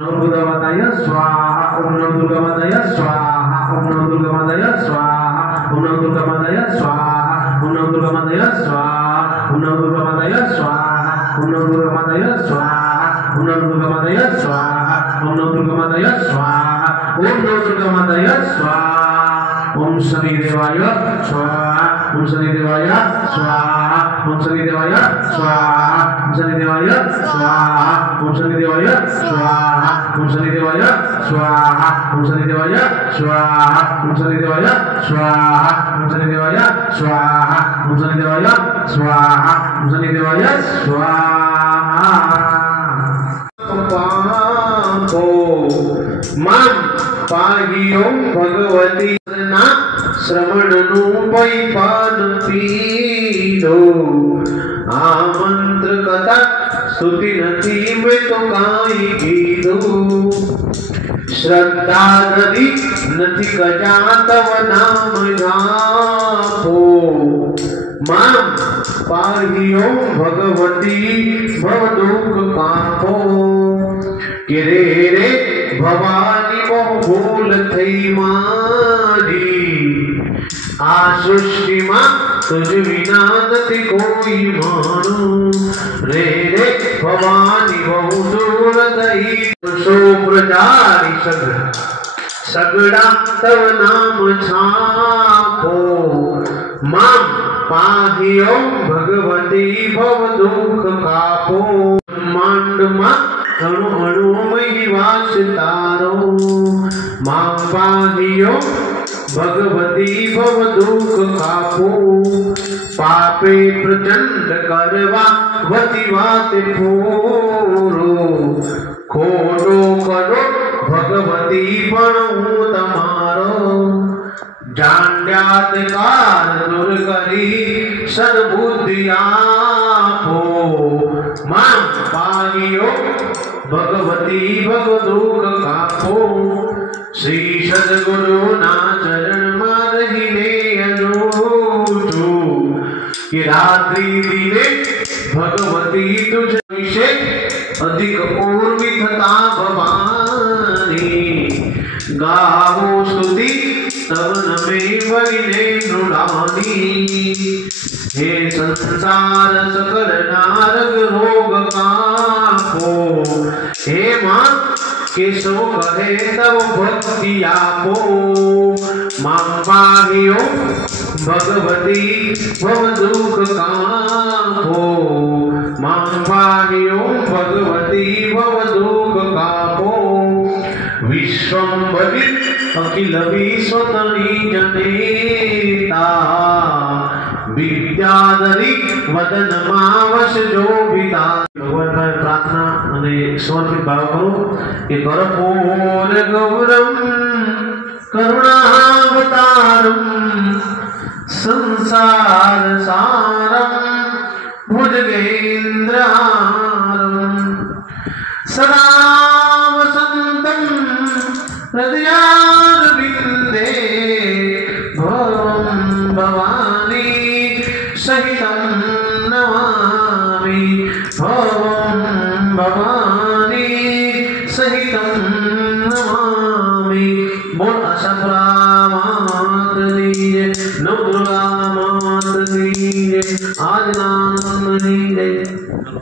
ओम दुर्गा माताय स्वाहा। ओम नमो दुर्गा माताय स्वाहा। ओम नमो दुर्गा माताय स्वाहा। ओम नमो दुर्गा माताय स्वाहा। ओम नमो दुर्गा माताय स्वाहा। ओम नमो दुर्गा माताय स्वाहा। ओम नमो दुर्गा माताय स्वाहा। ओम नमो दुर्गा माताय स्वाहा। ओम नमो दुर्गा माताय स्वाहा। ओम नमो दुर्गा माताय स्वाहा। ओम शनि देवाय स्वाहा। ओम शनि देवाय स्वाहा। ओम शनि देवाय स्वाहा। ओम शनि देवाय स्वाहा। ओम शनि देवाय स्वाहा। ओम शनि देवाय स्वाहा। ओम शनि देवाय स्वाहा। ओम शनि देवाय स्वाहा। ओम शनि देवाय स्वाहा। ओम शनि देवाय स्वाहा। ओम शनि देवाय स्वाहा। पापो मां पाहि ओम भगवती ना श्रवणनु पैपान पीलो आमंत्र कथा स्तुति नथी में तो काई कीधो श्रद्धा नदी नथी कजा तव नाम जापो मां पाहि ओम भगवती भव दुख कापो किरे रे भवानी मोह भूल थई मारी आ सृष्टि मां तुझ विना नथी कोई मानु रे रे भवानी बहु दूर गई सो प्रजारी सगड़ा तव नाम छापो मां पाहि ओम भगवती भव दुख कापो मांड मां अणु अणु मई वास तारो मां पाहि ओम भगवती भव दुख कापो पापे प्रचंड करवा वती वात पूरो खोटो करो भगवती बणु तमारो जांड्यात कार दूर करी सद्बुद्धि आपो मां पाहि ओम भगवती भव दुख कापो श्री सद्गुरु ना चरण मारहिने अनूठू कि रात्रि दिने भगवती तुझ विषे अधिक पूर्वी थता भवानी गावो स्तुति तब नमे वरिने मृणानी हे संसार सकल नारग रोग कापो हे मां केशव कहे तब भक्ति आपो मां पाहि ओम भगवती भव दुख कापो मां पाहि ओम भगवती भव दुख कापो विश्वंभरी अखिल विश्वतरी जनेता विद्याधरी वदन मावश जो पिता भगवान पर प्रार्थना અને સમર્પિત ભાવ કરો કે કર્પૂર ગૌરમ કરુણાવતારમ સંસાર સારમ ભુજગેન્દ્રહારમ સદા વસંતમ હૃદયારવિંદે ભવમ ભવાની सहितं नमामि भवं भवानि